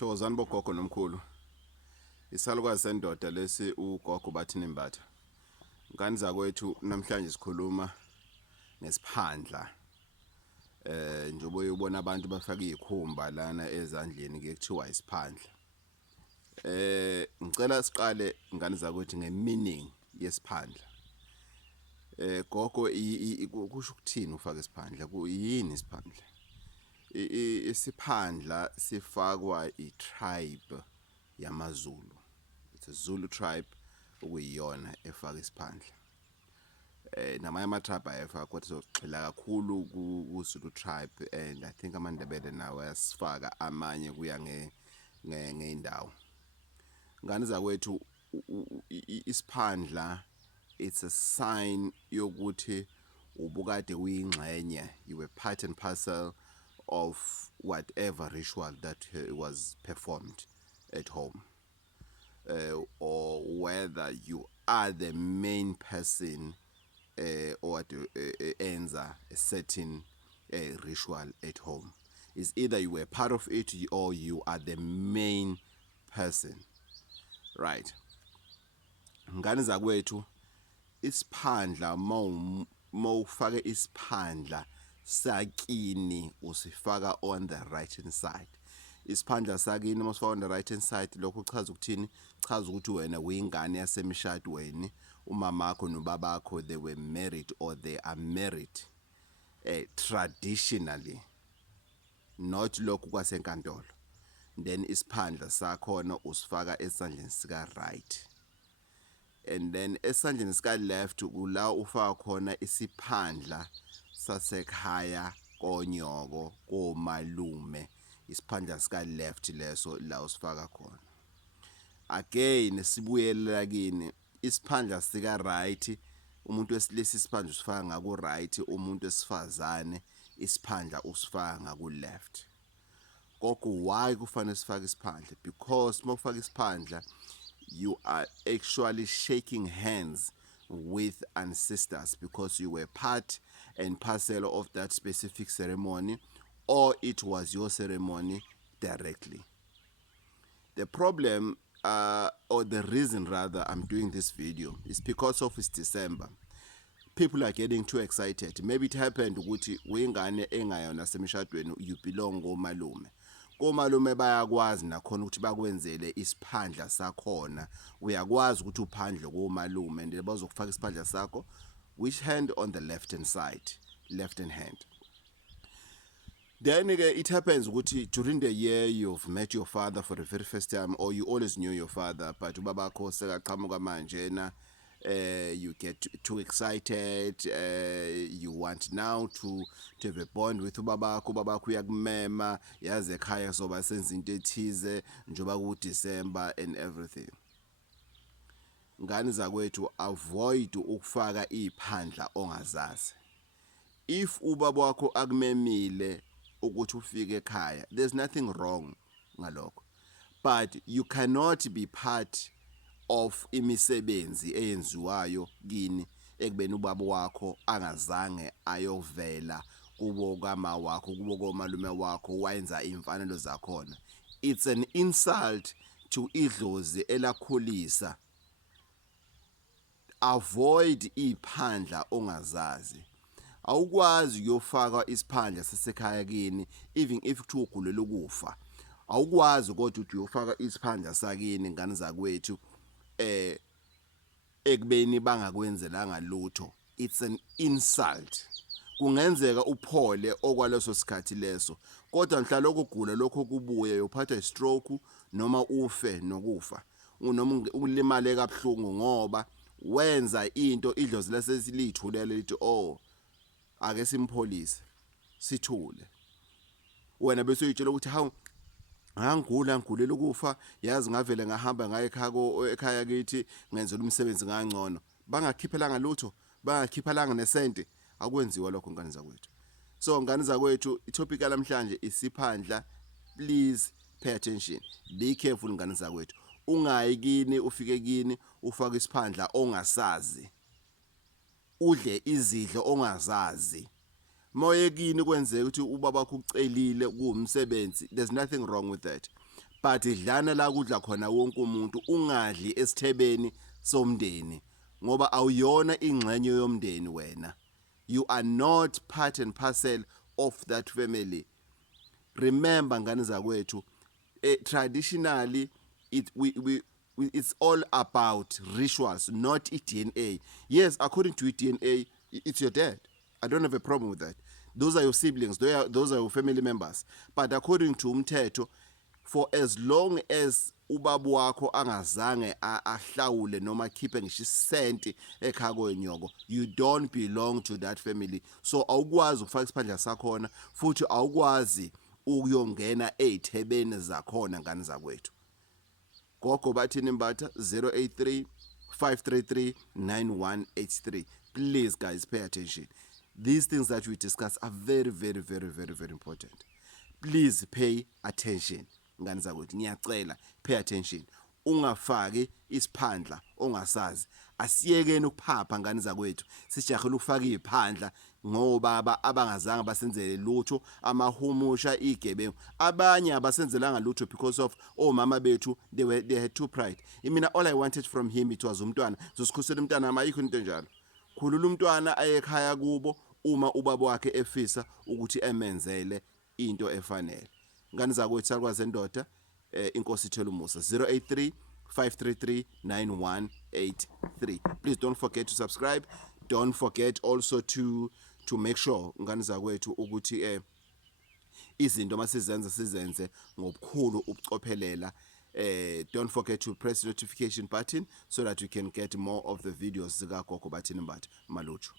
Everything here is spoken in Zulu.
Thokozani bogogo nomkhulu. Isalukazi sendoda lesi uGogo Bathini Mbatha. Ngani zakwethu namhlanje sikhuluma ngesiphandla. Njengoba uyobona abantu bafaka izikhumba lana ezandleni ke kuthiwa isiphandla. Ngicela siqale ngani zakwethu ngemeaning yesiphandla. Gogo kusho ukuthini ufaka isiphandla? Kuyini isiphandla? Isiphandla sifakwa itribe yamaZulu. It's a Zulu tribe okuyiyona efaka isiphandla. Namanye ama-tribe ayefaka kodwa sogxila kakhulu ku-Zulu tribe, and I think amaNdebele nawo ayasifaka amanye kuya ngeindawo. Ngani zakwethu isiphandla it's a sign yokuthi ubukade uyingxenye, you were part and parcel of whatever ritual that was performed at home, or whether you are the main person or ends a certain ritual at home. It's either you were part of it or you are the main person, right? Ngani zakwethu isiphandla mawufake isiphandla sakini usifaka on the right hand side. Isiphandla sakini masifaka on the right hand side lokho kuchaza ukuthini? Chaza ukuthi wena uyingane yasemshadweni, umamakho nobabakho they were married or they are married traditionally, not lokhu kwasenkantolo. Then isiphandla sakhona usifaka esandleni sika right, and then esandleni sika left kula ufaka khona isiphandla sasekhaya konyoko komalume. Isiphandla sika left leso la usifaka khona. Again sibuyelela kini isiphandla sika right, umuntu wesilisa isiphandla usifaka ngaku right, umuntu wesifazane isiphandla usifaka ngaku left. Gogo, why kufanele sifake isiphandla? Because mawufaka isiphandla you are actually shaking hands with ancestors because you were part and parcel of that specific ceremony, or it was your ceremony directly. The problem or the reason rather I'm doing this video is because of it's December. People are getting too excited. Maybe it happened ukuthi uyingane engayona semshadweni, you belong komalume. Komalume bayakwazi nakhona ukuthi bakwenzele isiphandla sakhona. Uyakwazi ukuthi uphandle komalume and bazokufaka isiphandla sakho which hand? On the left hand side, left hand. Then it happens ukuthi during the year you've met your father for the very first time, or you always knew your father but ubabakho sekaqhamuka manje na, you get too excited, you want now to have a bond with ubabakho. Ubabakho uyakumema yaze ekhaya soba senza into ethize njoba ku December and everything. Ngani zakwethu, avoid ukufaka iphandla ongazazi. If ubaba wakho akumemile ukuthi ufike ekhaya, there's nothing wrong ngalokho, but you cannot be part of imisebenzi eyenziwayo kini ekubeni ubaba wakho angazange ayovela kubo kama wakho, kubo komalume wakho wayenza imfanelo zakhona. It's an insult to idlozi elakhulisa. Avoid iphandla ongazazi. Awukwazi uyofaka isiphandla sasekhaya kini even if kuthiwa ugulela ukufa. Awukwazi kodwa ukuthi uyofaka isiphandla sakini ngani zakwethu ekubeni bangakwenzelanga lutho. It's an insult. Kungenzeka uphole okwaleso sikhathi leso, kodwa mhla lokho ugula lokho kubuye uyophatha istroke noma ufe nokufa, noma ulimale kabuhlungu ngoba wenza into idlozi lesesilithulele lithi oh ake simpholise sithule. Wena bese uyitshela ukuthi hawu ngigulela ukufa, yazi ngavele ngahamba ngaye ekhaya kithi ngenzela umsebenzi ngangcono. Bangakhiphelanga lutho, bangakhiphelanga nesente. Akwenziwa lokho ngani zakwethu. So ngani zakwethu, itopic namhlanje isiphandla. Please pay attention, be careful ngani zakwethu. Ungayi kini ufike kini ufaka isiphandla ongasazi, udle izidlo ongazazi. Moye kini kwenzeka ukuthi ubaba wakho ucelile kuumsebenzi, there's nothing wrong with that, but idlana la kudla khona wonke umuntu, ungadli esithebeni somndeni ngoba awuyona ingxenye yomndeni wena. You are not part and parcel of that family. Remember ngane zakwethu, traditionally it's all about rituals, not DNA. Yes, according to DNA, it's your dad. I don't have a problem with that. Those are your siblings, those are your family members. But according to umthetho, for as long as ubaba wakho angazange ahlawule noma akhiphe ngisho isenti ekhaya kwenyoko, you don't belong to that family. So awukwazi ukufaka isiphandla sakhona, futhi awukwazi ukuyongena ezithebeni zakhona ngane zakwethu. Gogo Bathini Mbatha 083 533 9183. Please guys, pay attention. These things that we discuss are very, very, very, very, very important. Please pay attention. Ngane zakwethu ngiyacela, pay attention. Ungafaki isiphandla ongasazi. Asiyekeni ukuphapha ngane zakwethu. Sijahela ukufaka iziphandla ngobaba abangazange basenzele lutho, amahumusha, igebengu. Abanye abasenzelanga lutho because of omama bethu, they had too pride. Mina all I wanted from him it was umntwana. Zosikhusela umntwana amayikho into njalo. Khulula umntwana aye ekhaya kubo uma ubaba wakhe efisa ukuthi emenzele into efanele. Ngane zakwethu salukwazi endoda, inkosi ithela umusa. 083 533 9183. Please don't forget to subscribe. Don't forget also to make sure ngane zakwethu ukuthi izinto masizenze ngobukhulu ubucophelela. Don't forget to press the notification button so that you can get more of the videos zika Gogo Bathini Mbatha. Malucho.